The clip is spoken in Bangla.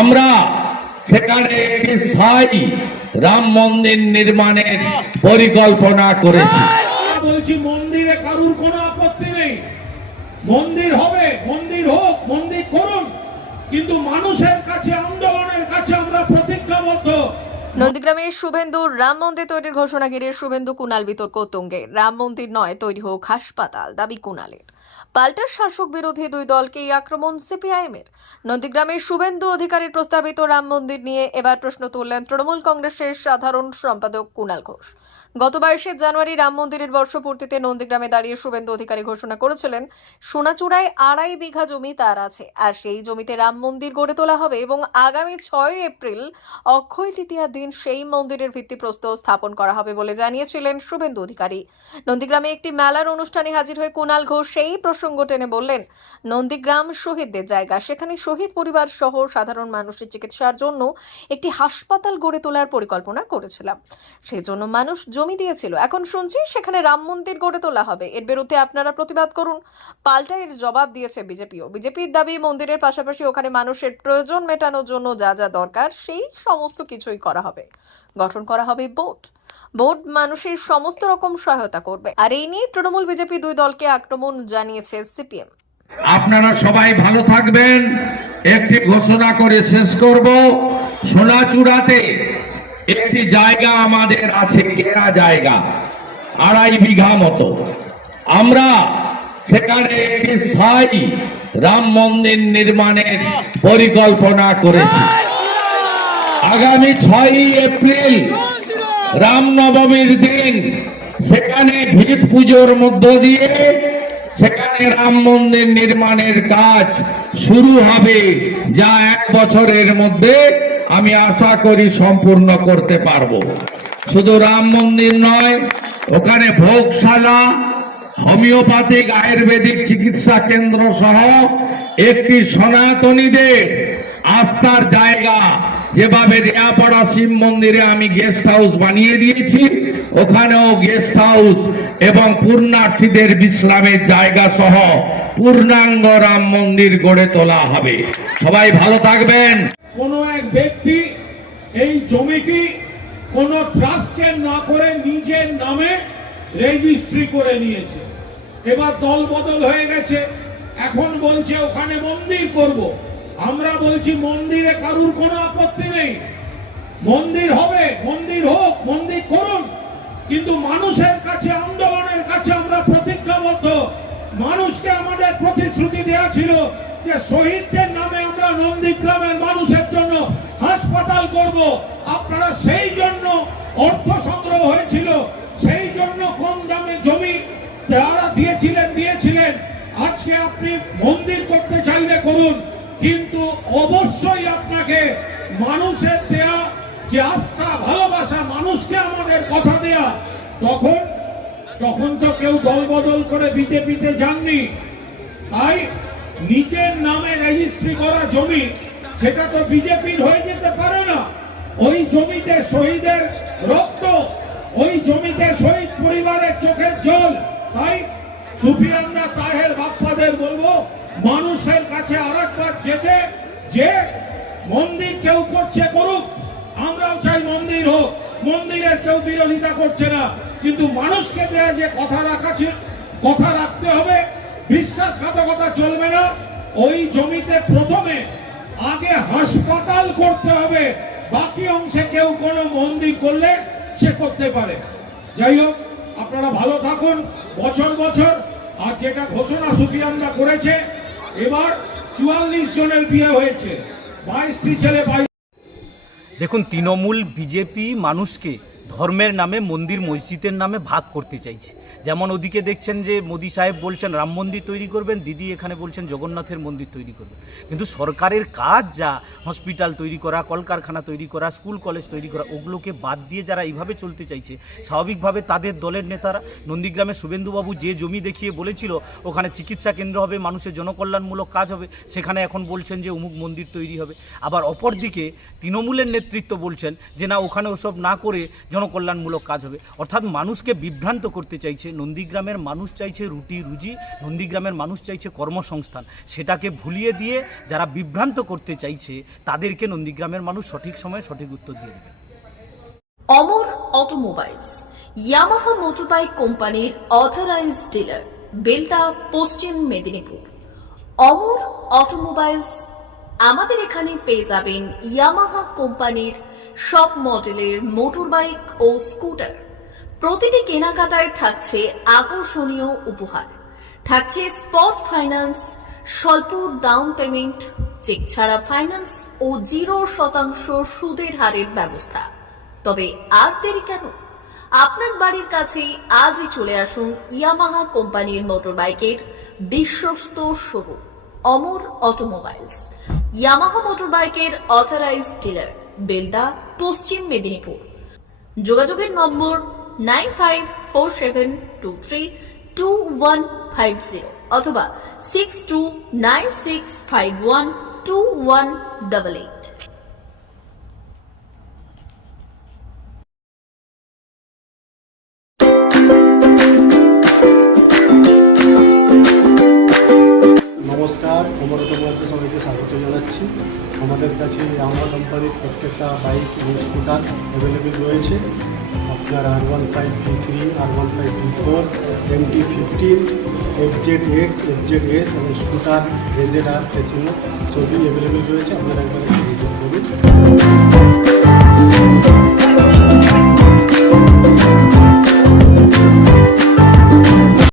আমরা সেখানে একটি স্থায়ী রাম মন্দির নির্মাণের পরিকল্পনা করেছি। বলছি, মন্দিরে কারুর কোনো আপত্তি নেই। মন্দির হবে, মন্দির হোক, মন্দির করুন। কিন্তু মানুষের কাছে, আন্দোলনের কাছে আমরা প্রতিজ্ঞাবদ্ধ। নন্দীগ্রামের শুভেন্দু, রাম মন্দির তৈরির ঘোষণা ঘিরে শুভেন্দু কুণাল বিতর্ক তুঙ্গে রাম মন্দির নয়, তৈরি হোক হাসপাতাল, দাবি কুণালের। পাল্টা শাসক বিরোধী দুই দলকে এই আক্রমণ সিপিআইএম এর নন্দীগ্রামের শুভেন্দু অধিকারীর প্রস্তাবিত রাম মন্দির নিয়ে এবার প্রশ্ন তুললেন তৃণমূল কংগ্রেসের সাধারণ সম্পাদক কুণাল ঘোষ। গত বাইশে জানুয়ারি রাম মন্দিরের বর্ষপূর্তিতে নন্দীগ্রামে দাঁড়িয়ে শুভেন্দু অধিকারী ঘোষণা করেছিলেন, সোনাচূড়ায় আড়াই বিঘা জমি তার আছে, আর সেই জমিতে রাম মন্দির গড়ে তোলা হবে এবং আগামী ছয় এপ্রিল অক্ষয় তৃতীয়ার দিন সেই মন্দিরের ভিত্তিপ্রস্তর স্থাপন করা হবে বলে জানিয়েছিলেন শুভেন্দু অধিকারী। নন্দীগ্রামে একটি মেলার অনুষ্ঠানে হাজির হয়ে কুণাল ঘোষ সেই প্রসঙ্গ টেনে বললেন, নন্দীগ্রাম শহীদদের জায়গা, সেখানে শহীদ পরিবার সহ সাধারণ মানুষের চিকিৎসার জন্য একটি হাসপাতাল গড়ে তোলার পরিকল্পনা করেছিলাম। সেই জন্য মানুষ জমি দিয়েছিল। এখন শুনছি সেখানে রাম মন্দির গড়ে তোলা হবে। এর বিরুদ্ধে আপনারা প্রতিবাদ করুন। পাল্টা এর জবাব দিয়েছে বিজেপিও। বিজেপির দাবি, মন্দিরের পাশাপাশি ওখানে মানুষের প্রয়োজন মেটানোর জন্য যা যা দরকার, সেই সমস্ত কিছুই করা হবে। গঠন করা হবে বোর্ড বোর্ড মানুষের সমস্ত রকম সহায়তা করবে। আর এই নিয়ে তৃণমূল বিজেপি দুই দলকে আক্রমণ জানিয়েছে সিপিএম। আপনারা সবাই ভালো থাকবেন। একটি ঘোষণা করে শেষ করব। সোনাচূড়াতে একটি জায়গা আমাদের আছে, কেনা জায়গা, আড়াই বিঘা মতো। আমরা সেখানে একটি স্থায়ী রাম মন্দির নির্মাণের পরিকল্পনা করেছি। আগামী ছয়ই এপ্রিল রামনবমীর দিন সেখানে ভিত পুজোর মধ্য দিয়ে সেখানে রাম মন্দির নির্মাণের কাজ শুরু হবে, যা এক বছরের মধ্যে আমি আশা করি সম্পূর্ণ করতে পারব। শুধু রাম মন্দির নয়, ওখানে ভোগশালা, হোমিওপ্যাথিক আয়ুর্বেদিক চিকিৎসা কেন্দ্র সহ একটি সনাতনীদের আস্থার জায়গা। যেভাবে রেয়াপাড়া শিব মন্দিরে আমি গেস্ট হাউস বানিয়ে দিয়েছি, ওখানেও গেস্ট হাউস এবং পূর্ণার্থীদের বিশ্রামের জায়গা সহ পূর্ণাঙ্গ রাম মন্দির গড়ে তোলা হবে। সবাই ভালো থাকবেন। কোনো এক ব্যক্তি এই জমিটি কোন ট্রাস্টের না করে নিজের নামে রেজিস্ট্রি করে নিয়েছে। এবার দল বদল হয়ে গেছে। এখন বলছে ওখানে মন্দির করব। আমরা বলছি মন্দিরে কারুর কোনো আপত্তি নেই। মন্দির হবে, মন্দির হোক, মন্দির করুন। কিন্তু মানুষের কাছে, আন্দোলনের কাছে আমরা প্রতিজ্ঞাবদ্ধ। মানুষকে আমাদের প্রতিশ্রুতি দেওয়া ছিল যে শহীদদের নামে আমরা নন্দীগ্রামের মানুষের জন্য হাসপাতাল করব, আপনারা সেই জন্য অর্থ সংগ্রহ হয়েছিল, সেই জন্য কম দামে জমি যারা দিয়েছিলেন দিয়েছিলেন। আজকে আপনি মন্দির করতে চাইলে করুন, কিন্তু অবশ্যই আপনাকে মানুষের দেয়া যে আস্থা, ভালোবাসা, মানুষকে আমাদের কথা দেয়া, তখন তখন তো কেউ দল বদল করে বিজেপিতে যাননি। তাই নিজের নামে রেজিস্ট্রি করা জমি, সেটা তো বিজেপির হয়ে যেতে পারে না। ওই জমিতে শহীদের রক্ত, ওই জমিতে শহীদ পরিবারের চোখের জল। তাই সুফিয়ানরা তাহের বাপ্পাদের বলব, মানুষের কাছে আরেকবার যেতে, যে মন্দির কেউ করছে করুক, আমরাও চাই মন্দির হোক। মন্দিরের কেউ বিরোধিতা করছে না। কিন্তু মানুষকে দেয়া যে কথা রাখা কথা রাখতে হবে বিশ্বাসঘাতকতা চলবে না। ওই জমিতে প্রথমে আগে হাসপাতাল করতে হবে। বাকি অংশে কেউ কোনো মন্দির করলে সে করতে পারে। যাই হোক, আপনারা ভালো থাকুন। বছর বছর, আর যেটা ঘোষণা সুফিয়ানরা করেছে, এবার চুয়াল্লিশ জনের বিয়ে হয়েছে। বাইশটি ছেলে, বাইশ দেখুন, তৃণমূল, বিজেপি মানুষকে ধর্মের নামে মন্দির মসজিদের নামে ভাগ করতে চাইছে। যেমন ওদিকে দেখছেন যে মোদী সাহেব বলছেন, রাম মন্দির তৈরি করবেন। দিদি এখানে বলছেন, জগন্নাথের মন্দির তৈরি করবেন। কিন্তু সরকারের কাজ যা, হসপিটাল তৈরি করা, কলকারখানা তৈরি করা, স্কুল, কলেজ তৈরি করা, ওগুলোকে বাদ দিয়ে যারা এইভাবে চলতে চাইছে, স্বাভাবিকভাবে তাদের দলের নেতারা নন্দীগ্রামের শুভেন্দুবাবু যে জমি দেখিয়ে বলেছিল, ওখানে চিকিৎসা কেন্দ্র হবে, মানুষের জনকল্যাণমূলক কাজ হবে। সেখানে এখন বলছেন যে অমুক মন্দির তৈরি হবে। আবার অপরদিকে তৃণমূলের নেতৃত্ব বলছেন যে, না, ওখানে ওসব না করে জনকল্যাণমূলক কাজ হবে। অর্থাৎ মানুষকে বিভ্রান্ত করতে চাইছে, নন্দীগ্রামের মানুষ চাইছে রুটি, রুজি, নন্দীগ্রামের মানুষ চাইছে কর্মসংস্থান। সেটাকে ভুলিয়ে দিয়ে যারা বিভ্রান্ত করতে চাইছে, তাদেরকে নন্দীগ্রামের মানুষ সঠিক সময়ে সঠিক উত্তর দিয়ে দেবে। অমর অটোমোবাইলস, ইয়ামাহা মোটরবাইক কোম্পানির অথরাইজড ডিলার বেলদা পশ্চিম মেদিনীপুর। অমর অটোমোবাইলস, আমাদের এখানে পেয়ে যাবেন ইয়ামাহা কোম্পানির সব মডেলের মোটরবাইক ও স্কুটার। প্রতিটি কেনাকাটায় থাকছে আকর্ষণীয় উপহার। থাকছে স্পট ফাইন্যান্স, স্বল্প ডাউন পেমেন্ট, চেক ছাড়া ফাইন্যান্স ও জিরো শতাংশ সুদের হারের ব্যবস্থা। তবে আর দেরি কেন? আপনার বাড়ির কাছেই আজই চলে আসুন ইয়ামাহা কোম্পানির মোটরবাইকের বিশ্বস্ত শোরুম, অমর অটোমোবাইলস, ইয়ামাহা মোটরবাইকের অথরাইজ ডিলার। বেলদা, পশ্চিম মেদিনীপুর। যোগাযোগের number nine five four seven two three two one five zero অথবা six two nine six five one two one double eight. স্বাগত জানাচ্ছি আমাদের কাছে আমরা কোম্পানির প্রত্যেকটা বাইক এবং স্কুটার অ্যাভেলেবেল রয়েছে। আপনার R one five V three R one five V four M T fifteen F Z X F Z S এবং scooter A Z R Fascino সবই অ্যাভেলেবেল রয়েছে। আপনারা একবার